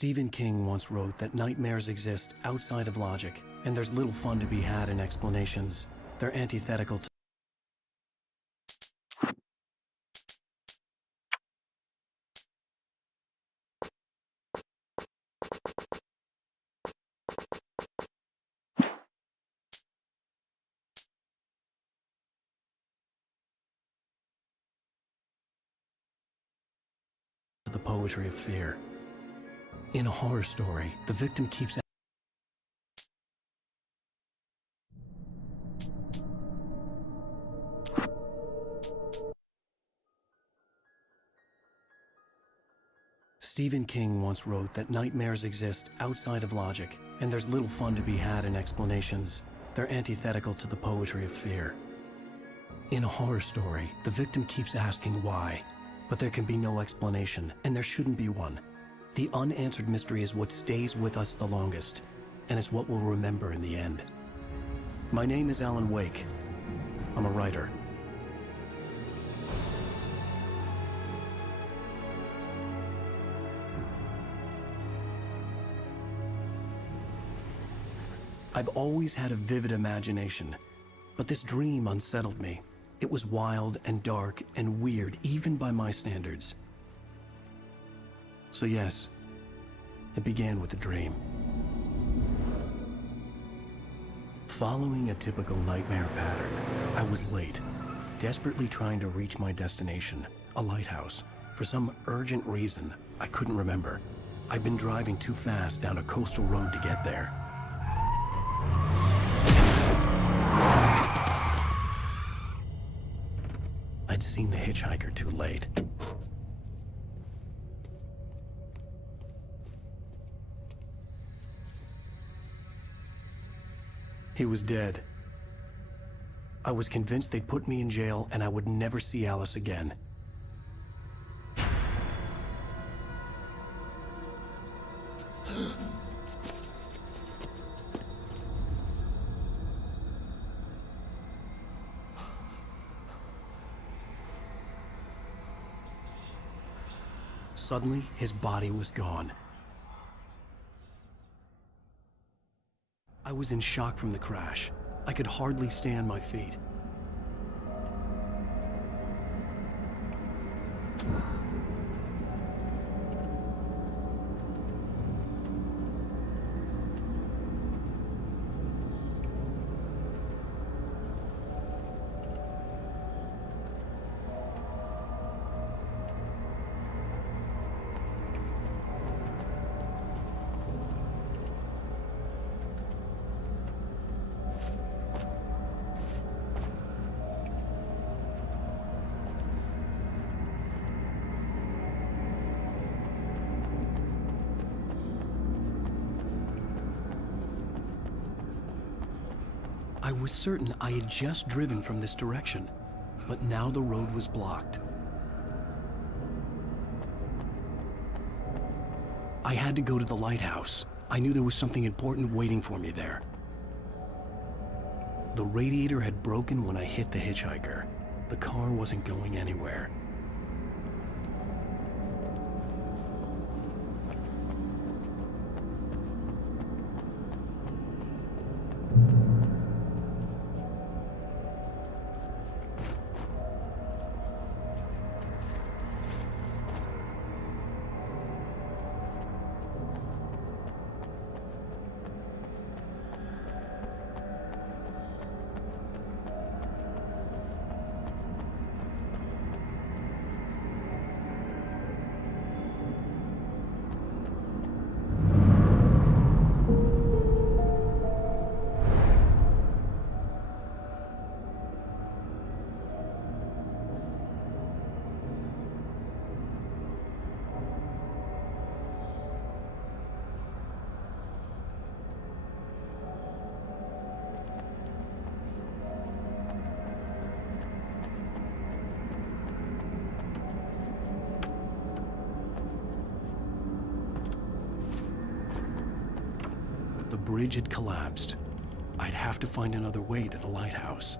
Stephen King once wrote that nightmares exist outside of logic, and there's little fun to be had in explanations. They're antithetical to the poetry of fear. In a horror story, the victim keeps Stephen King once wrote that nightmares exist outside of logic, and there's little fun to be had in explanations. They're antithetical to the poetry of fear. In a horror story, the victim keeps asking why, but there can be no explanation, and there shouldn't be one. The unanswered mystery is what stays with us the longest, and it's what we'll remember in the end. My name is Alan Wake. I'm a writer. I've always had a vivid imagination, but this dream unsettled me. It was wild and dark and weird, even by my standards. So yes, it began with a dream. Following a typical nightmare pattern, I was late, desperately trying to reach my destination, a lighthouse. For some urgent reason, I couldn't remember. I'd been driving too fast down a coastal road to get there. I'd seen the hitchhiker too late. He was dead. I was convinced they'd put me in jail and I would never see Alice again. Suddenly, his body was gone. I was in shock from the crash. I could hardly stay on my feet. I was certain I had just driven from this direction, but now the road was blocked. I had to go to the lighthouse. I knew there was something important waiting for me there. The radiator had broken when I hit the hitchhiker. The car wasn't going anywhere. The bridge had collapsed. I'd have to find another way to the lighthouse.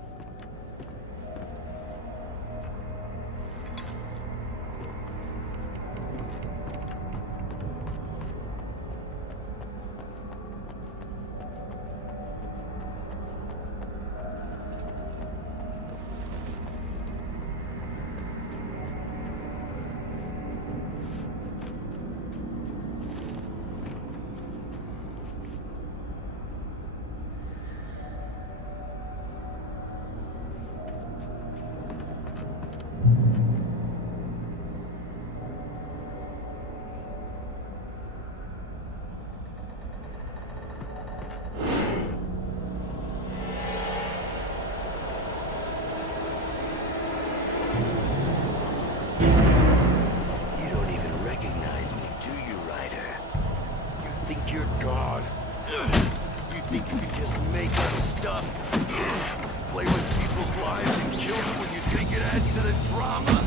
just make up stuff? Play with people's lives and kill them when you think it adds to the drama?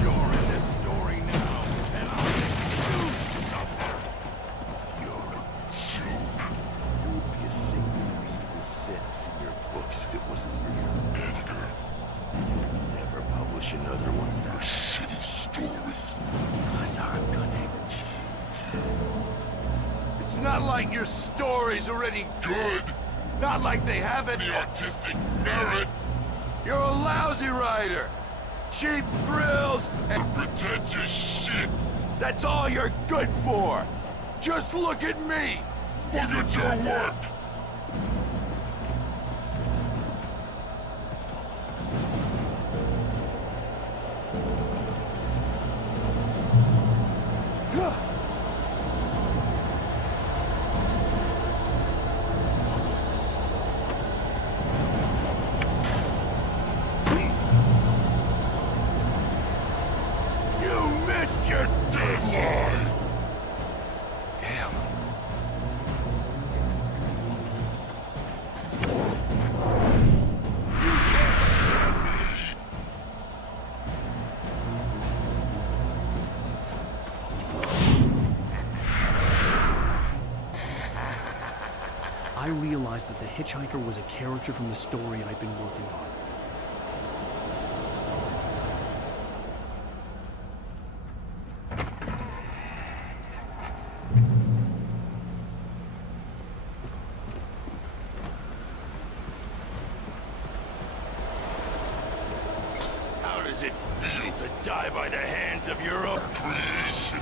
You're in this story now, and I'll make you suffer. You're a joke. You would be a single readable sentence in your books if it wasn't for your editor. You'd never publish another one of your shitty stories. Cause I'm gonna kill you. It's not like your story's already good. Not like they have any artistic merit. You're a lousy writer. Cheap thrills and pretentious shit. That's all you're good for. Just look at me. Look at your work. Missed your deadline! Damn. You can't stand me! I realized that the hitchhiker was a character from the story I'd been working on. How does it feel to die by the hands of your own creation?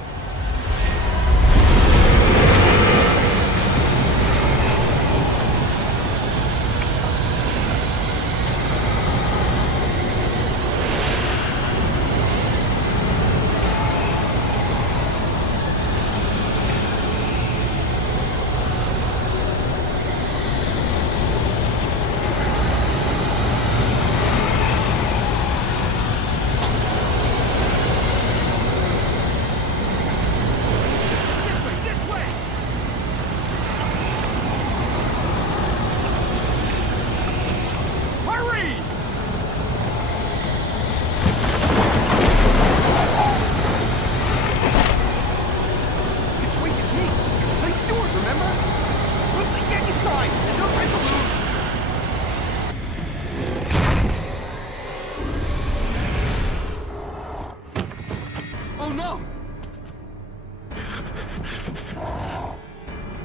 Oh no!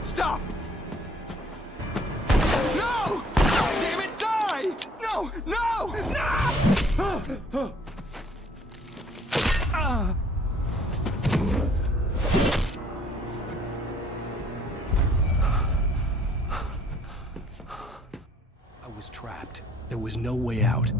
Stop! No! Damn it, die! No! No! No! I was trapped. There was no way out.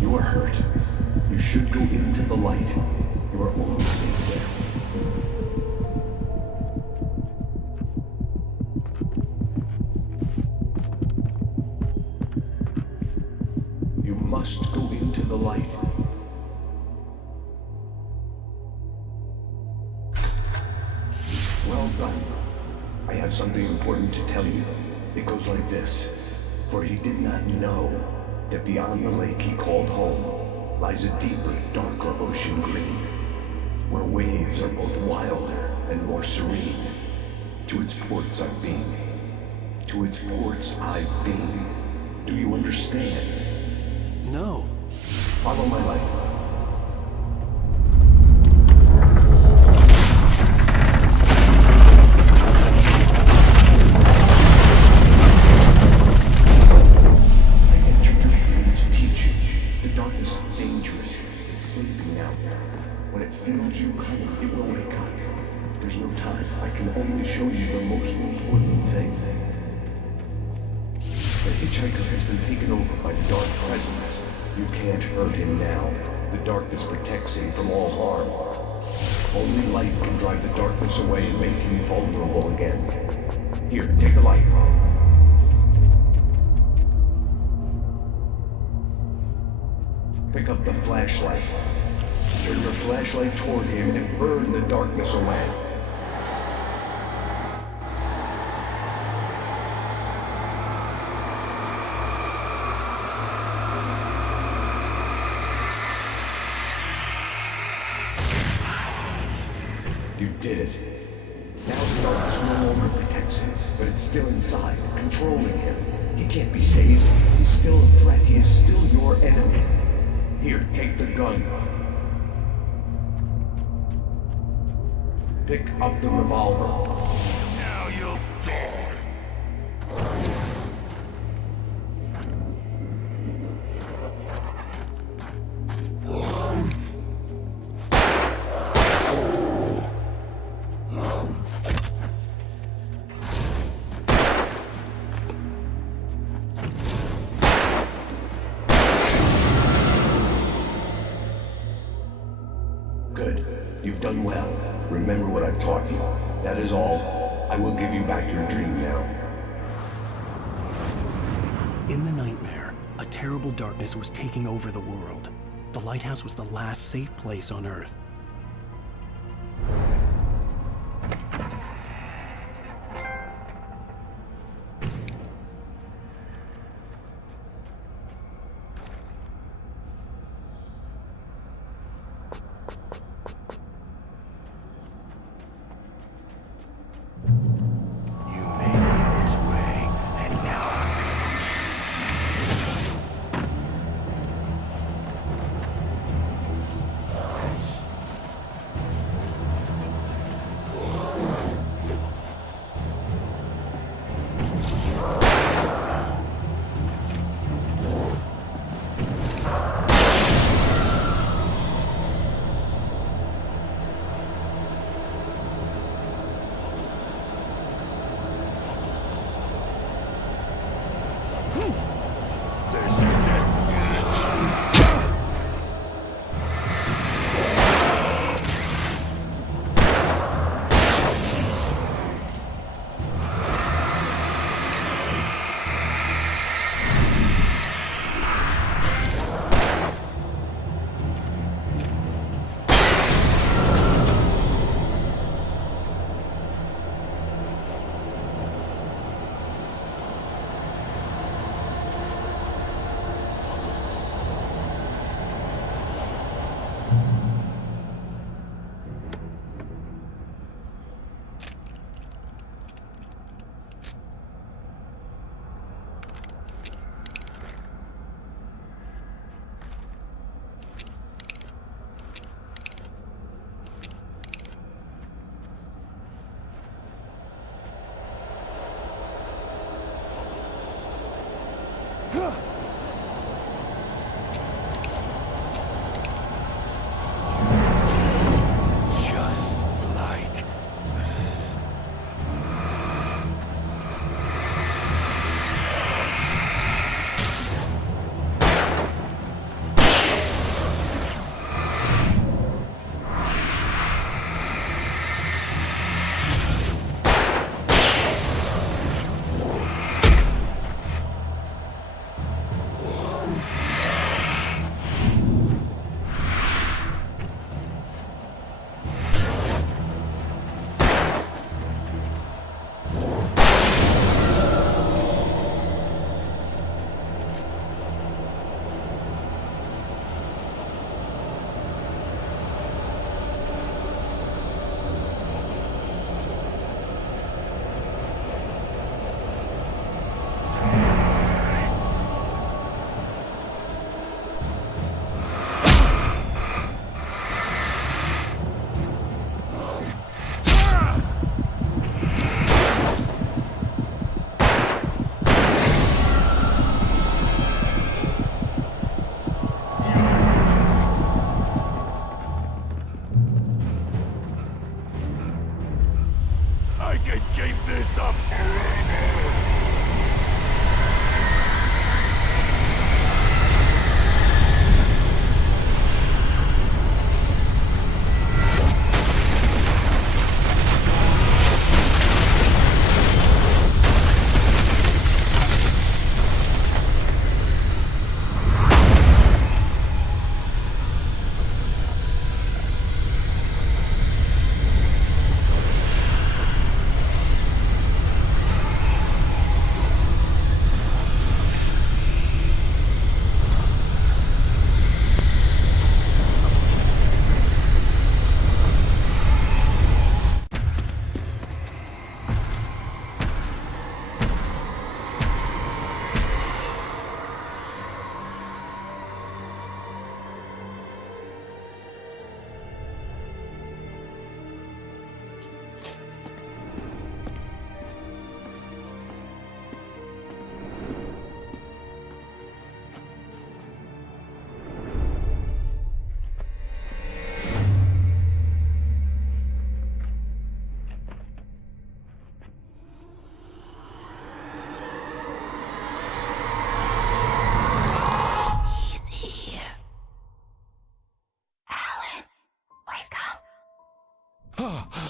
You are hurt. You should go into the light. You are almost safe there. You must go into the light. Well done. I have something important to tell you. It goes like this. For he did not know that beyond the lake he called home lies a deeper, darker ocean green, where waves are both wilder and more serene. To its ports I've been. To its ports I've been. Do you understand? No. Follow my light. I entered your dream to teach you. The darkness is dangerous. It's sleeping now. When it feels you coming, it will wake up. There's no time. I can only show you the most important thing. The hitchhiker has been taken over by the dark presence. You can't hurt him now. The darkness protects him from all harm. Only light can drive the darkness away and make him vulnerable again. Here, take the light. Pick up the flashlight. Turn your flashlight toward him and burn the darkness away. You did it. Now the darkness no longer protects him, but it's still inside, controlling him. He can't be saved. He's still a threat. He is still your enemy. Here, take the gun. Pick up the revolver. Now you'll die. Good. You've done well. Remember what I've taught you. That is all. I will give you back your dream now. In the nightmare, a terrible darkness was taking over the world. The lighthouse was the last safe place on Earth. You made me this way, and now I'm gonna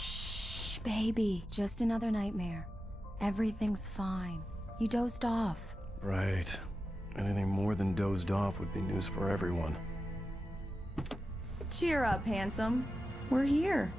Shh, baby. Just another nightmare. Everything's fine. You dozed off. Right. Anything more than dozed off would be news for everyone. Cheer up, handsome. We're here.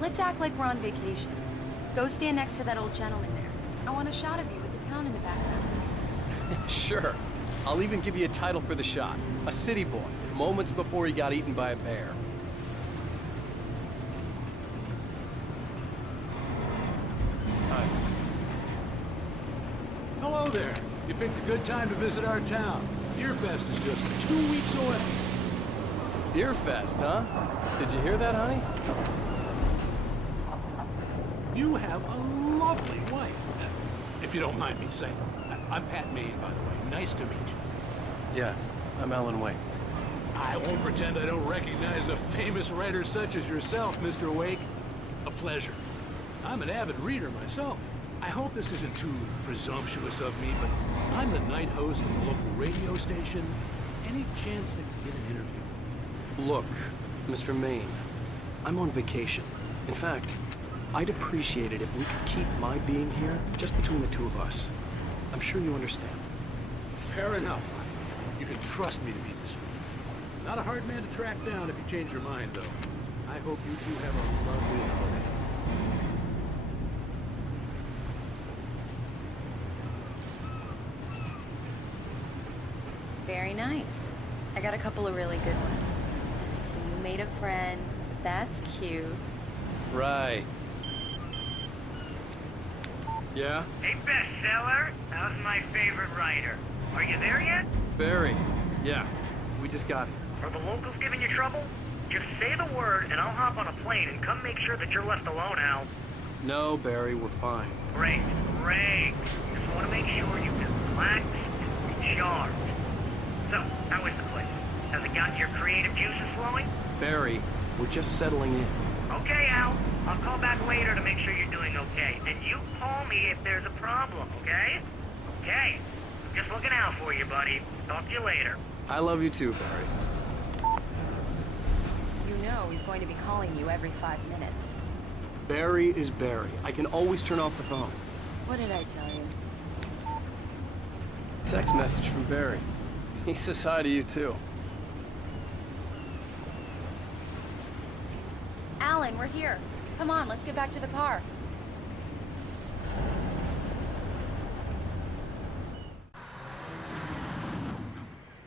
Let's act like we're on vacation. Go stand next to that old gentleman there. I want a shot of you with the town in the background. Sure. I'll even give you a title for the shot. A city boy, moments before he got eaten by a bear. Hi. Hello there. You picked a good time to visit our town. Deerfest is just 2 weeks away. Deerfest, huh? Did you hear that, honey? You have a lovely wife. If you don't mind me saying. I'm Pat Maine, by the way. Nice to meet you. Yeah, I'm Alan Wake. I won't pretend I don't recognize a famous writer such as yourself, Mr. Wake. A pleasure. I'm an avid reader myself. I hope this isn't too presumptuous of me, but I'm the night host of the local radio station. Any chance I could get an interview? Look, Mr. Maine, I'm on vacation. In fact, I'd appreciate it if we could keep my being here just between the two of us. I'm sure you understand. Fair enough. You can trust me to be discreet. Not a hard man to track down if you change your mind, though. I hope you two have a lovely holiday. Very nice. I got a couple of really good ones. So you made a friend. That's cute. Right. Yeah? Hey, bestseller, how's my favorite writer? Are you there yet? Barry. Yeah. We just got here. Are the locals giving you trouble? Just say the word and I'll hop on a plane and come make sure that you're left alone, Al. No, Barry, we're fine. Great, great. Just want to make sure you can relax and recharge. So, how is the place? Has it got your creative juices flowing? Barry, we're just settling in. Okay, Al. I'll call back later to make sure you're doing okay. And you call me if there's a problem, okay? Okay. Just looking out for you, buddy. Talk to you later. I love you too, Barry. You know he's going to be calling you every 5 minutes. Barry is Barry. I can always turn off the phone. What did I tell you? Text message from Barry. He says hi to you too. Alan, we're here. Come on, let's get back to the car.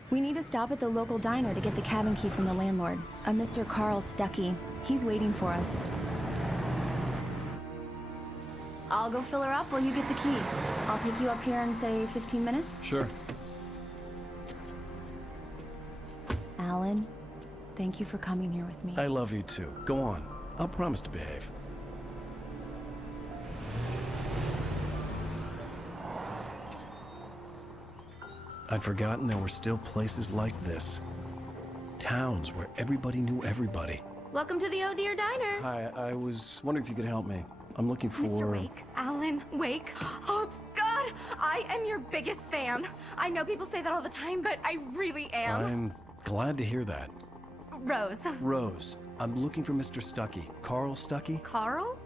We need to stop at the local diner to get the cabin key from the landlord, a Mr. Carl Stuckey. He's waiting for us. I'll go fill her up while you get the key. I'll pick you up here in, say, 15 minutes? Sure. Alan, thank you for coming here with me. I love you too. Go on. I'll promise to behave. I'd forgotten there were still places like this. Towns where everybody knew everybody. Welcome to the Oh Dear Diner. Hi, I was wondering if you could help me. I'm looking for... Mr. Wake. Alan Wake. Oh, God! I am your biggest fan. I know people say that all the time, but I really am. I'm glad to hear that. Rose. Rose, I'm looking for Mr. Stuckey. Carl Stuckey? Carl?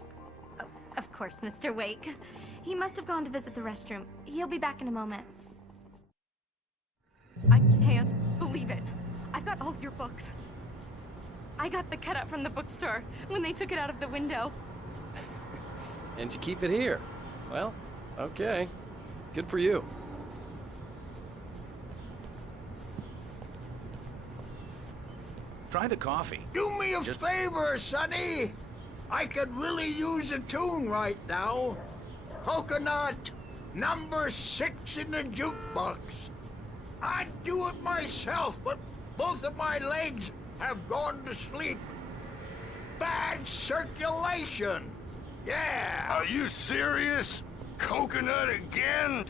Oh, of course, Mr. Wake. He must have gone to visit the restroom. He'll be back in a moment. I can't believe it. I've got all of your books. I got the cutout from the bookstore when they took it out of the window. And you keep it here. Well, okay. Good for you. Try the coffee. Do me a favor, Sonny. I could really use a tune right now. Coconut, number 6 in the jukebox. I'd do it myself, but both of my legs have gone to sleep. Bad circulation. Yeah. Are you serious? Coconut again?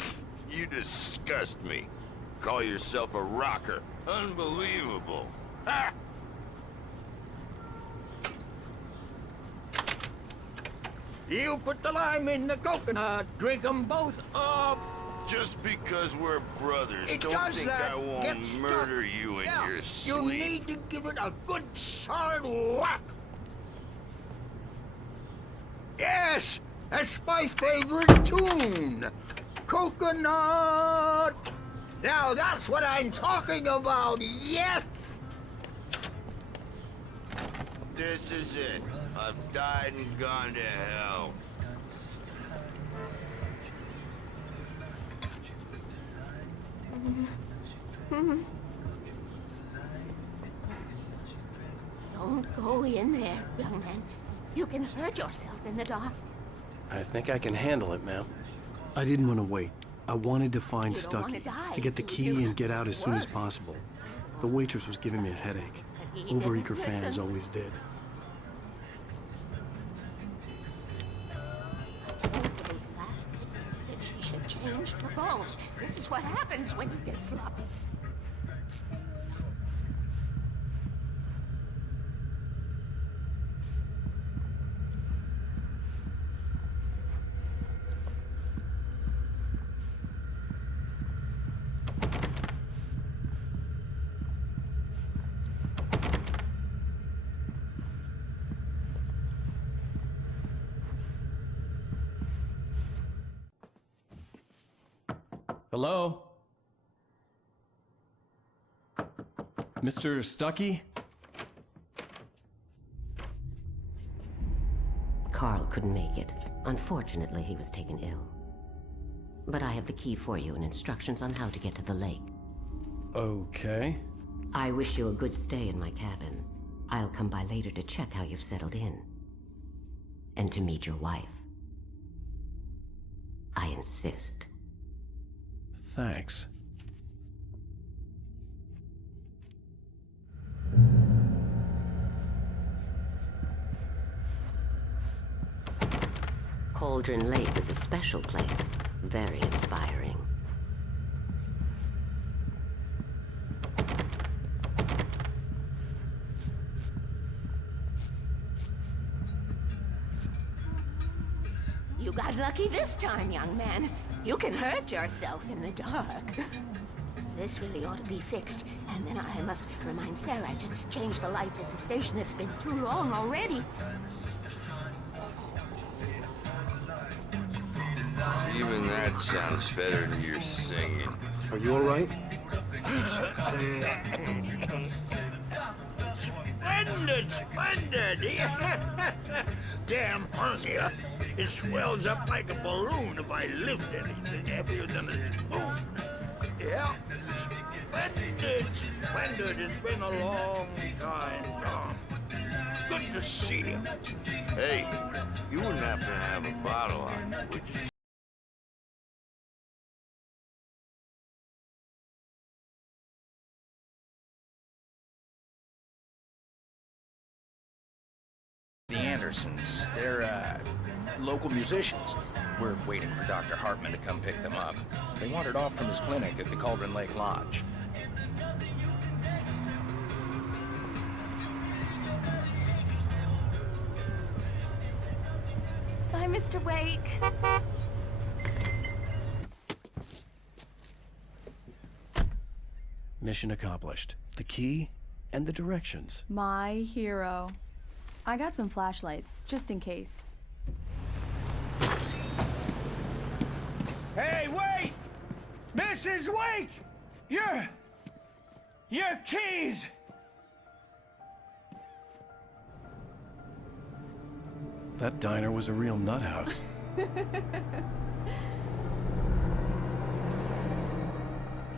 You disgust me. Call yourself a rocker. Unbelievable. Ha! You put the lime in the coconut. Drink them both up. Just because we're brothers, It don't does think that. I won't Get stuck. murder you in Yeah, your you sleep. need to give it a good solid whack. Yes, that's my favorite tune. Coconut. Now that's what I'm talking about. Yes. This is it. I've died and gone to hell. Don't go in there, young man. You can hurt yourself in the dark. I think I can handle it, ma'am. I didn't want to wait. I wanted to find You don't wanna Stucky, die, to get the do key you? and get out as soon as Worse. possible. The waitress was giving me a headache. But he Overeager didn't fans listen. always did. I told Rose last week that she should change the bone. This is what happens when you get sloppy. Hello? Mr. Stucky? Carl couldn't make it. Unfortunately, he was taken ill. But I have the key for you and instructions on how to get to the lake. Okay. I wish you a good stay in my cabin. I'll come by later to check how you've settled in. And to meet your wife. I insist. Thanks. Cauldron Lake is a special place. Very inspiring. You got lucky this time, young man. You can hurt yourself in the dark. This really ought to be fixed, and then I must remind Sarah to change the lights at the station. It's been too long already. Even that sounds better than your singing. Are you all right? Splendid, splendid. Damn hernia. It swells up like a balloon if I lift anything heavier than a spoon. Yeah, splendid, splendid. It's been a long time, Tom. Good to see you. Hey, you wouldn't happen to have a bottle on you, would you? The Andersons, they're, local musicians. We're waiting for Dr. Hartman to come pick them up. They wandered off from his clinic at the Cauldron Lake Lodge. Bye, Mr. Wake. Mission accomplished. The key and the directions. My hero. I got some flashlights, just in case. Hey, wait! Mrs. Wake! Your keys! That diner was a real nut house.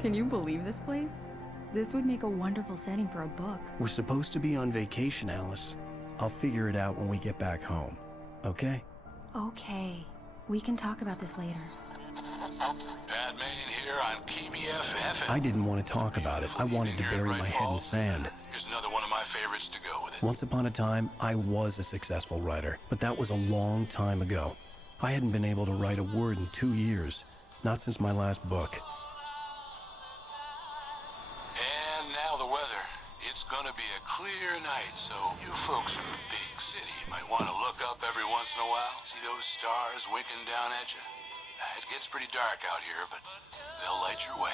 Can you believe this place? This would make a wonderful setting for a book. We're supposed to be on vacation, Alice. I'll figure it out when we get back home, okay? Okay. We can talk about this later. Pat Main here on KBF FM. I didn't want to talk about it. I wanted to bury my head in sand. Here's another one of my favorites to go with it. Once upon a time, I was a successful writer, but that was a long time ago. I hadn't been able to write a word in 2 years, not since my last book. And now the weather. It's gonna be a clear night, so you folks in the big city might want to look up every once in a while, see those stars winking down at you. It gets pretty dark out here, but they'll light your way.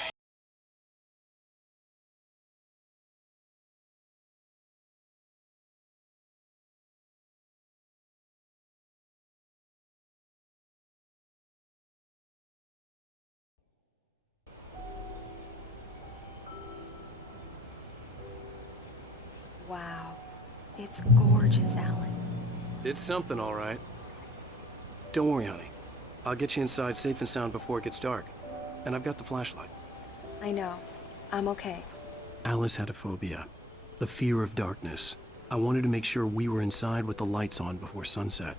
Wow. It's gorgeous, Alan. It's something, all right. Don't worry, honey. I'll get you inside safe and sound before it gets dark. And I've got the flashlight. I know. I'm okay. Alice had a phobia. The fear of darkness. I wanted to make sure we were inside with the lights on before sunset.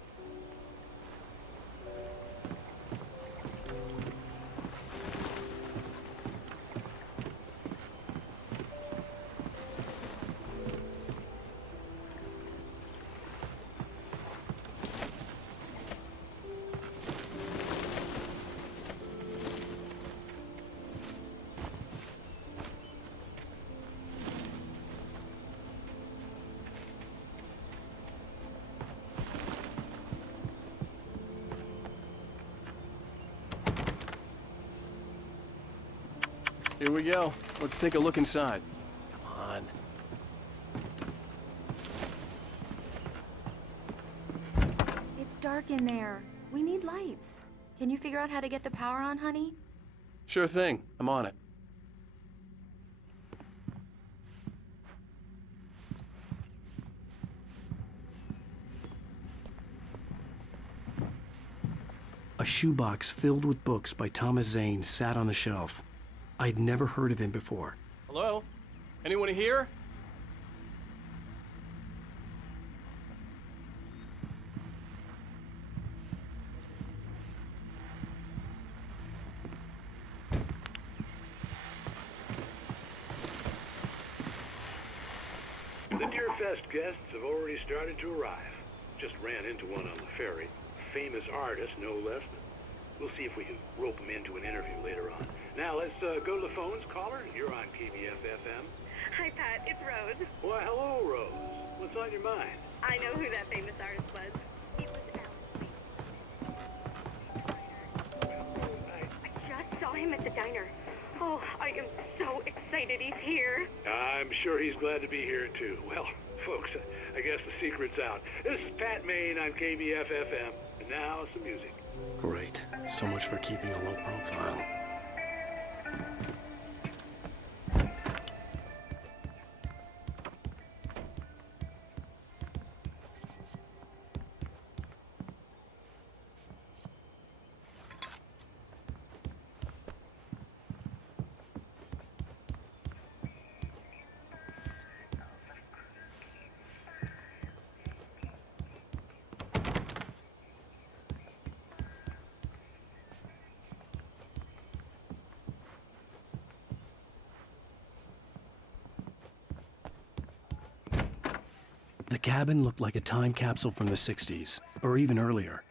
Here we go. Let's take a look inside. Come on. It's dark in there. We need lights. Can you figure out how to get the power on, honey? Sure thing. I'm on it. A shoebox filled with books by Thomas Zane sat on the shelf. I'd never heard of him before. Hello? Anyone here? The Deerfest guests have already started to arrive. Just ran into one on the ferry. Famous artist, no less. We'll see if we can rope him into an interview later on. Now, let's go to the phones. Caller, you're on KBF FM. Hi, Pat. It's Rose. Why, hello, Rose. What's on your mind? I know who that famous artist was. It was Alan. I just saw him at the diner. Oh, I am so excited he's here. I'm sure he's glad to be here, too. Well, folks, I guess the secret's out. This is Pat Main on KBF FM. And now, some music. Great. So much for keeping a low profile. The cabin looked like a time capsule from the 60s, or even earlier.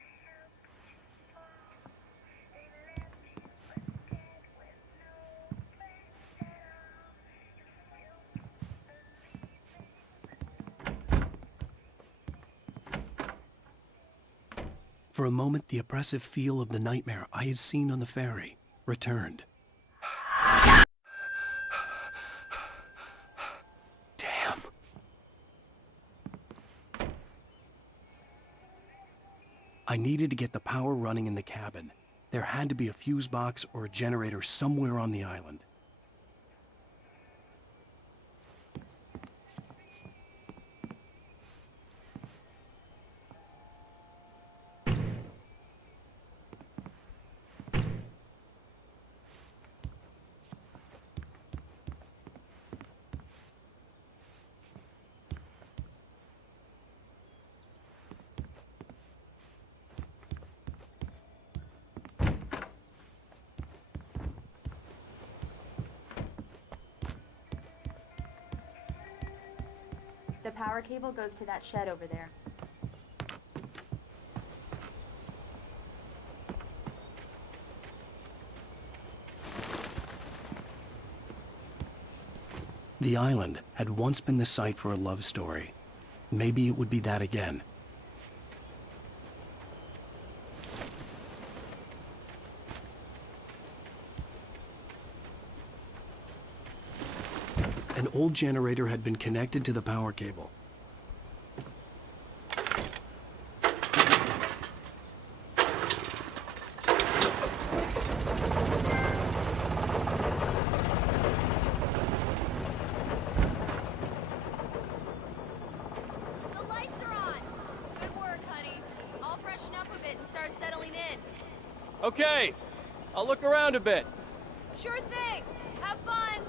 For a moment, the oppressive feel of the nightmare I had seen on the ferry returned. Damn. I needed to get the power running in the cabin. There had to be a fuse box or a generator somewhere on the island. power cable goes to that shed over there. The island had once been the site for a love story. Maybe it would be that again. An old generator had been connected to the power cable. The lights are on! Good work, honey. I'll freshen up a bit and start settling in. Okay, I'll look around a bit. Sure thing! Have fun!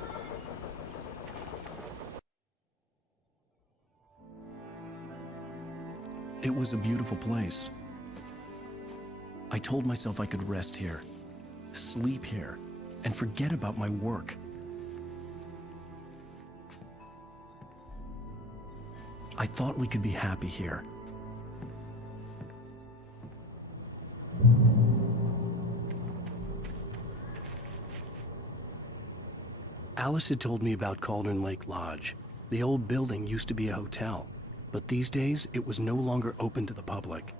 It was a beautiful place. I told myself I could rest here, sleep here, and forget about my work. I thought we could be happy here. Alice had told me about Cauldron Lake Lodge. The old building used to be a hotel, but these days it was no longer open to the public.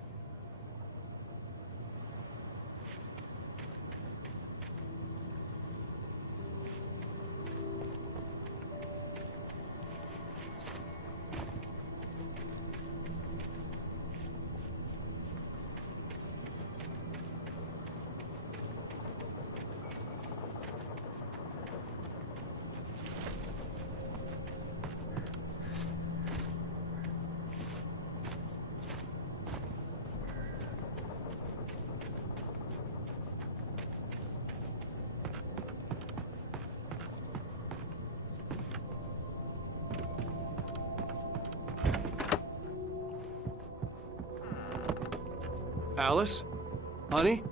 Alice? Honey?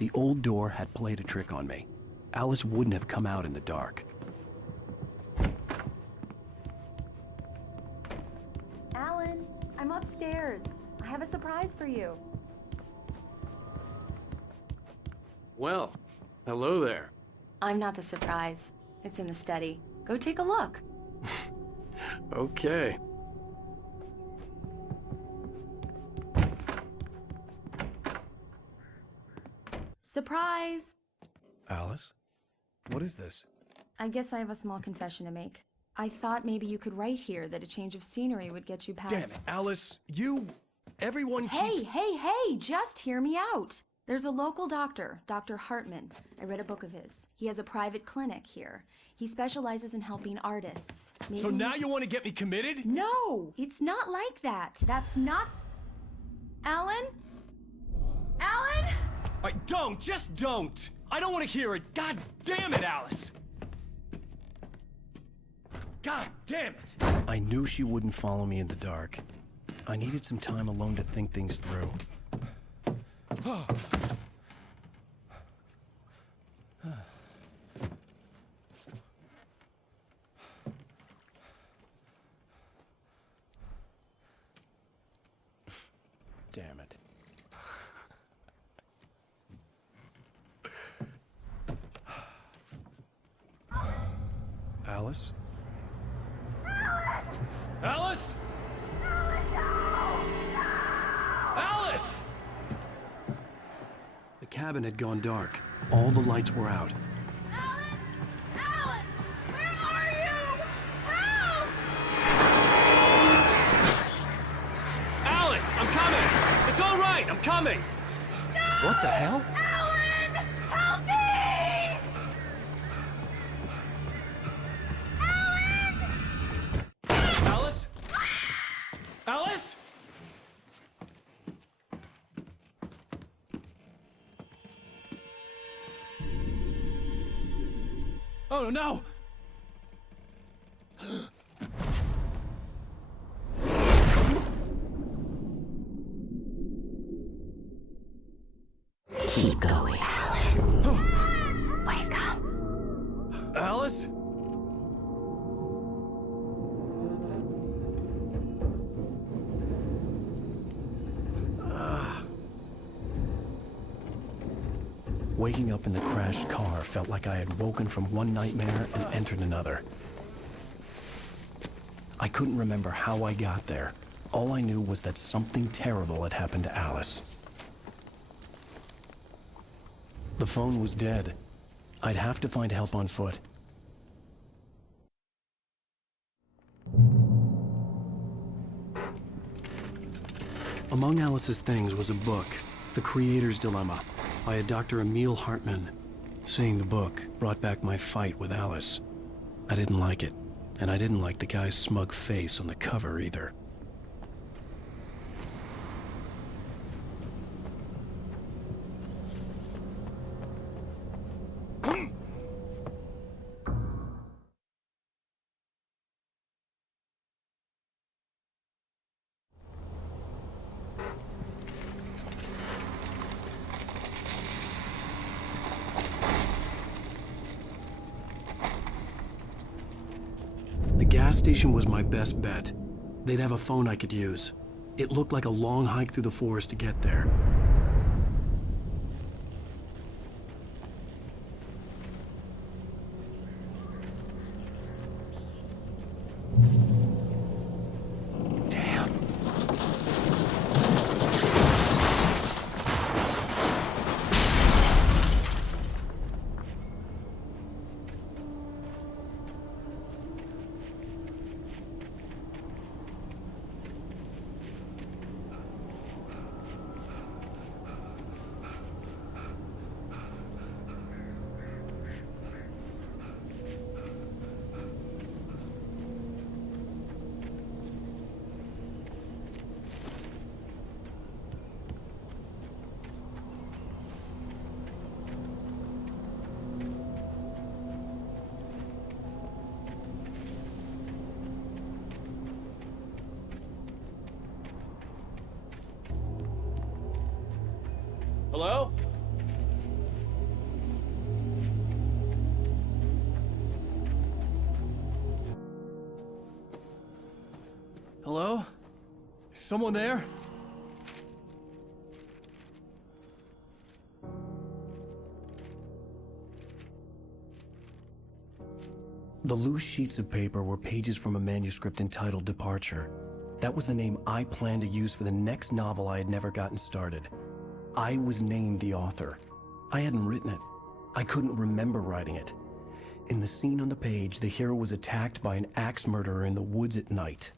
The old door had played a trick on me. Alice wouldn't have come out in the dark. Alan, I'm upstairs. I have a surprise for you. Well, hello there. I'm not the surprise. It's in the study. Go take a look. Okay. Surprise! Alice? What is this? I guess I have a small confession to make. I thought maybe you could write here that a change of scenery would get you past... Damn it, Alice! Everyone keeps... Hey! Just hear me out! There's a local doctor, Dr. Hartman. I read a book of his. He has a private clinic here. He specializes in helping artists. Maybe... So now you want to get me committed? No! It's not like that. That's not... Alan? Alan? Just don't! I don't want to hear it! God damn it, Alice! God damn it! I knew she wouldn't follow me in the dark. I needed some time alone to think things through. Damn it. Alice? Alice? Alice! The cabin had gone dark. All the lights were out. Alan! Where are you? Help! Alice, I'm coming! It's all right, I'm coming! What the hell? Alan! Help me! Alice? Alice? Oh no! Keep going. Wake up. Alice? Waking up in the crashed car felt like I had woken from one nightmare and entered another. I couldn't remember how I got there. All I knew was that something terrible had happened to Alice. The phone was dead. I'd have to find help on foot. Among Alice's things was a book, The Creator's Dilemma, by a Dr. Emil Hartman. Seeing the book brought back my fight with Alice. I didn't like it, and I didn't like the guy's smug face on the cover either. The gas station was my best bet. They'd have a phone I could use. It looked like a long hike through the forest to get there. Hello? Hello? Is someone there? The loose sheets of paper were pages from a manuscript entitled Departure. That was the name I planned to use for the next novel I had never gotten started. I was named the author. I hadn't written it. I couldn't remember writing it. In the scene on the page, the hero was attacked by an axe murderer in the woods at night.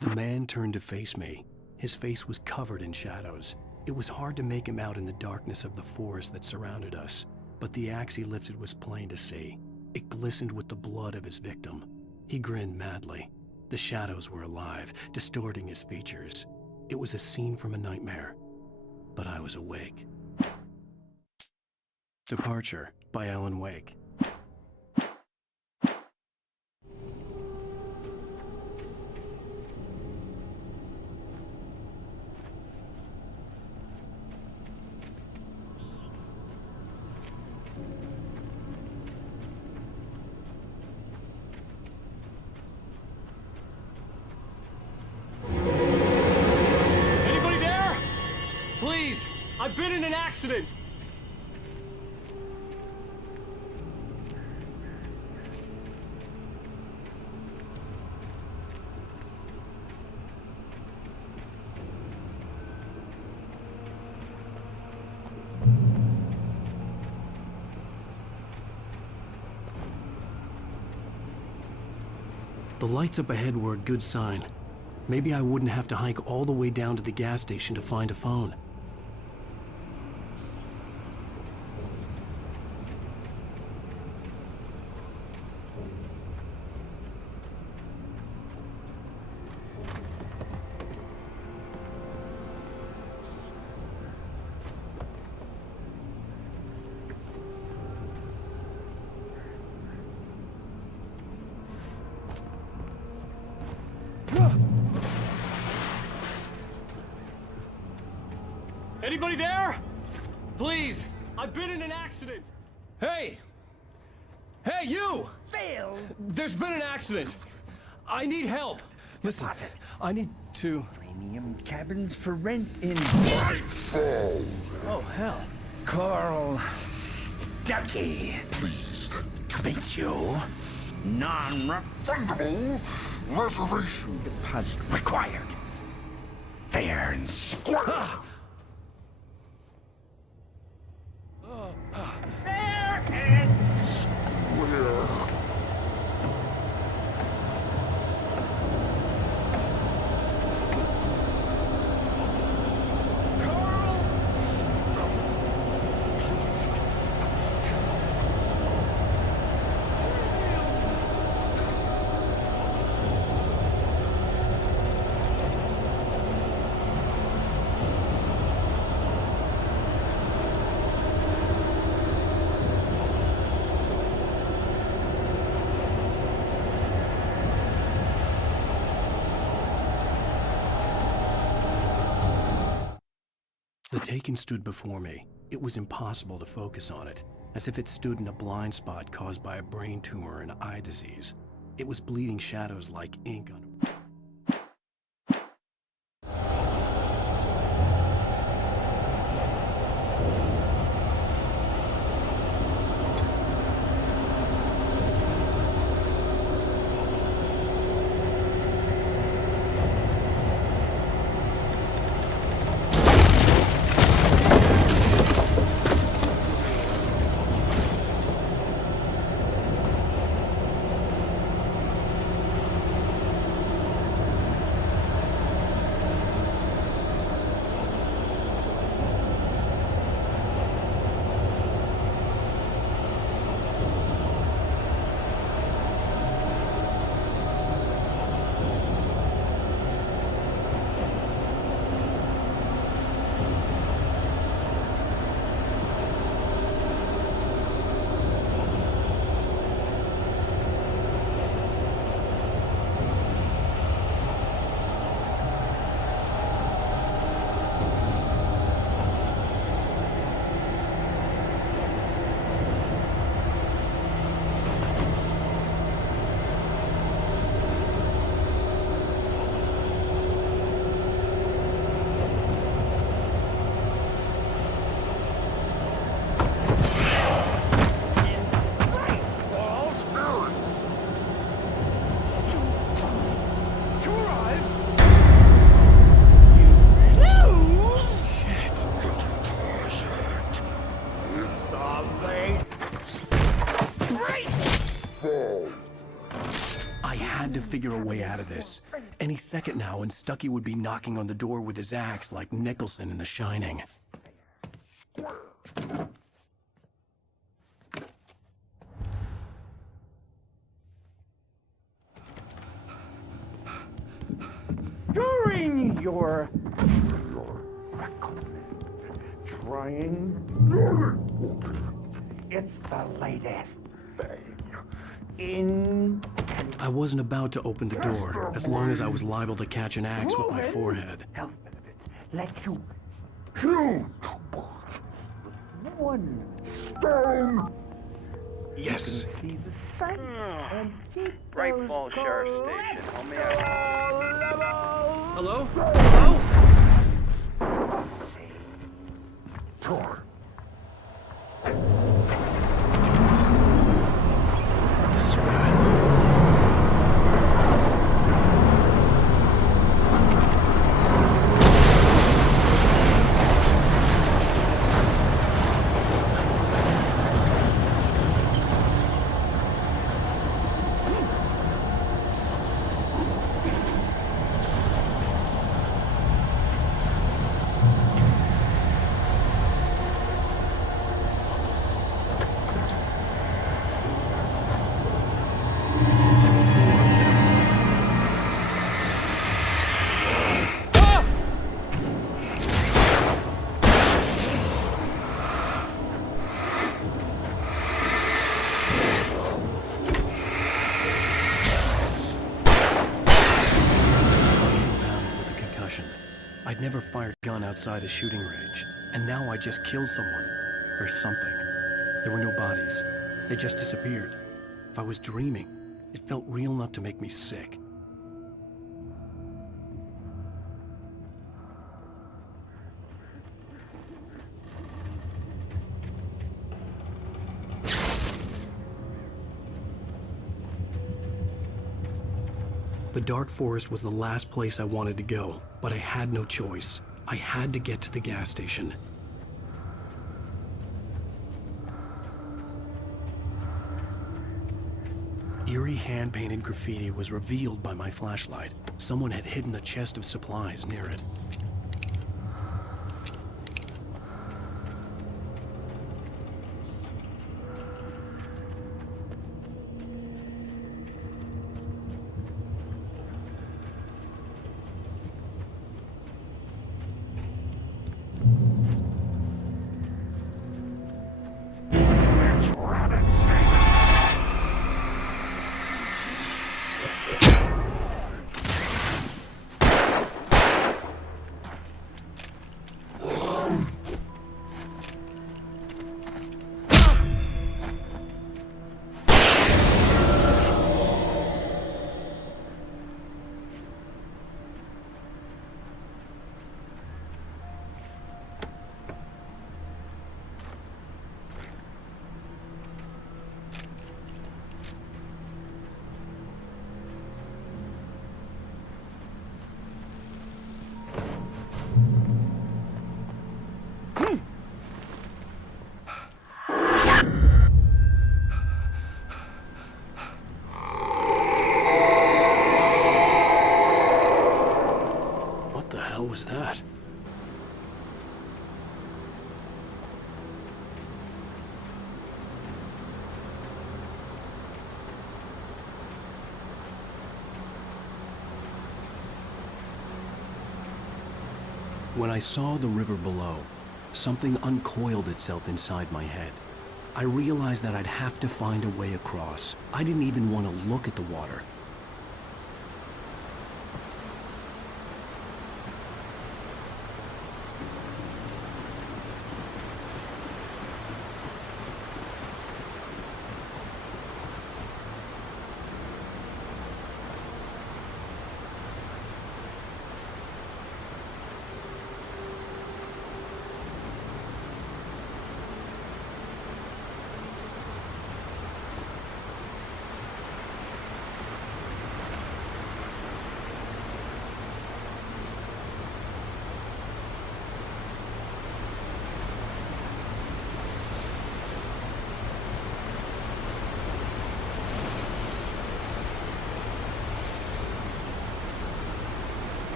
The man turned to face me. His face was covered in shadows. It was hard to make him out in the darkness of the forest that surrounded us, but the axe he lifted was plain to see. It glistened with the blood of his victim. He grinned madly. The shadows were alive, distorting his features. It was a scene from a nightmare, but I was awake. Departure by Alan Wake. I've been in an accident! The lights up ahead were a good sign. Maybe I wouldn't have to hike all the way down to the gas station to find a phone. Anybody there? Please, I've been in an accident. Hey! Hey, you! Phil! There's been an accident. I need help. Listen, I need to... Premium cabins for rent in... Oh, hell. Carl Stuckey. Please, Commit you. Non-refundable reservation deposit required. Fair and square. Fair and square. The Taken stood before me. It was impossible to focus on it, as if it stood in a blind spot caused by a brain tumor and eye disease. It was bleeding shadows like ink on... I had to figure a way out of this. Any second now, and Stuckey would be knocking on the door with his axe like Nicholson in The Shining. During your trying, it's the latest thing in... I wasn't about to open the door, as long as I was liable to catch an axe with my forehead. Health benefits let you kill with one stone. Yes. You can see the sights and keep Great those Falls Sheriff Station. How may I... Hello? Hello? Tor. The spirit. I'd never fired a gun outside a shooting range. And now I just killed someone. Or something. There were no bodies. They just disappeared. If I was dreaming, it felt real enough to make me sick. The dark forest was the last place I wanted to go, but I had no choice. I had to get to the gas station. Eerie hand-painted graffiti was revealed by my flashlight. Someone had hidden a chest of supplies near it. What was that? When I saw the river below, something uncoiled itself inside my head. I realized that I'd have to find a way across. I didn't even want to look at the water.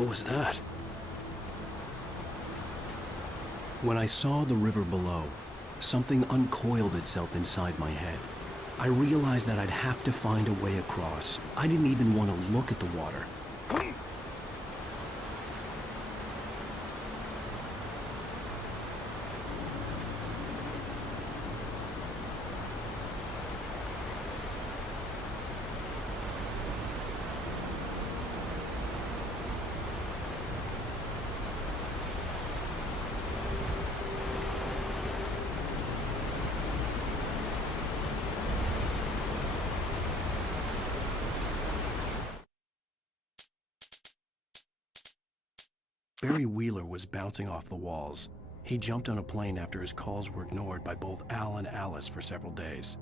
What was that? When I saw the river below, something uncoiled itself inside my head. I realized that I'd have to find a way across. I didn't even want to look at the water. Barry Wheeler was bouncing off the walls. He jumped on a plane after his calls were ignored by both Al and Alice for several days.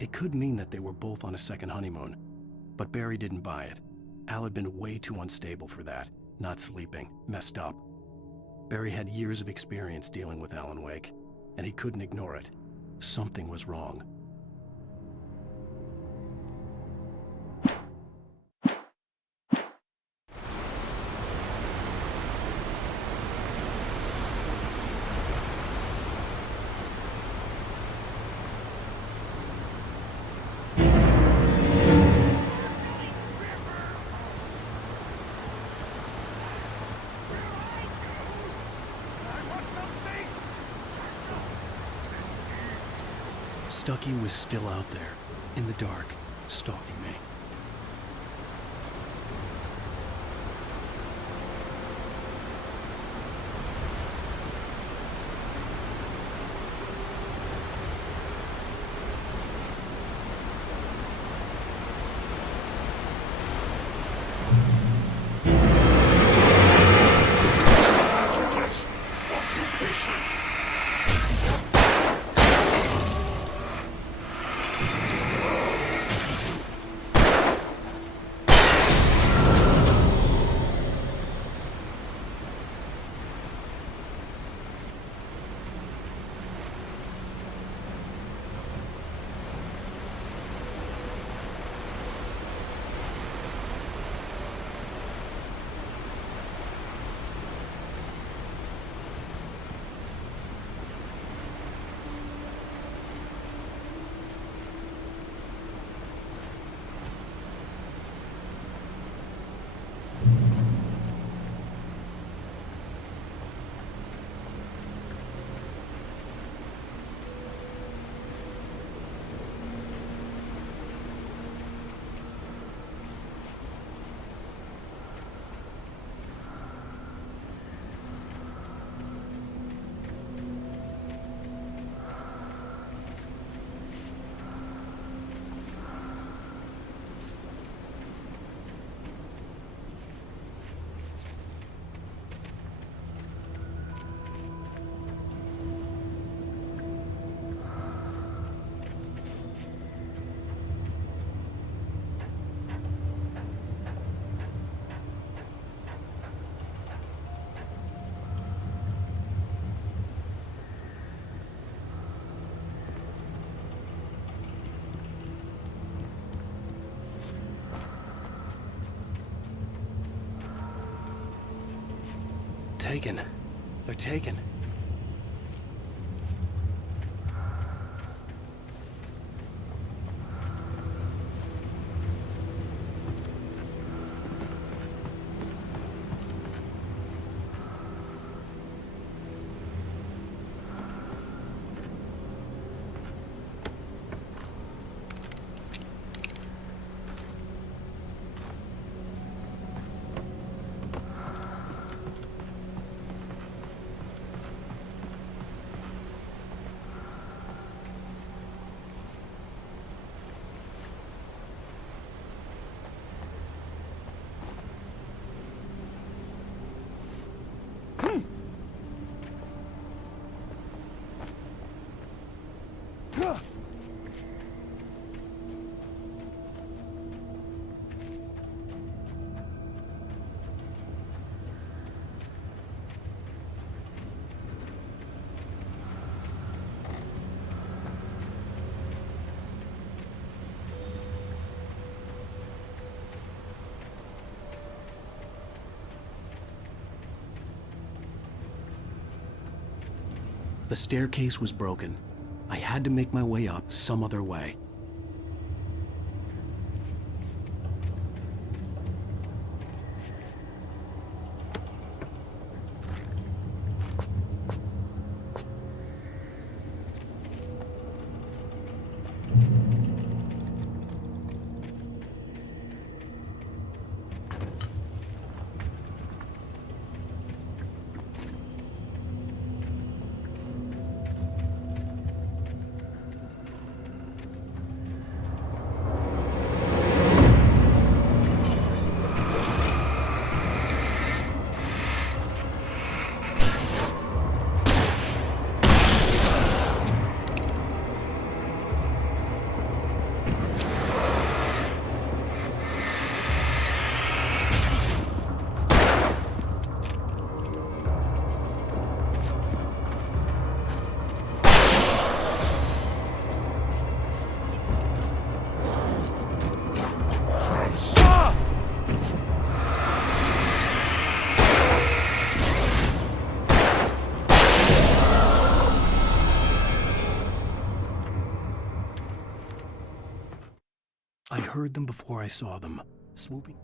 It could mean that they were both on a second honeymoon, but Barry didn't buy it. Al had been way too unstable for that, not sleeping, messed up. Barry had years of experience dealing with Alan Wake, and he couldn't ignore it. Something was wrong. Stucky was still out there, in the dark, stalking me. Taken. They're taken. The staircase was broken. I had to make my way up some other way. I heard them before I saw them, swooping.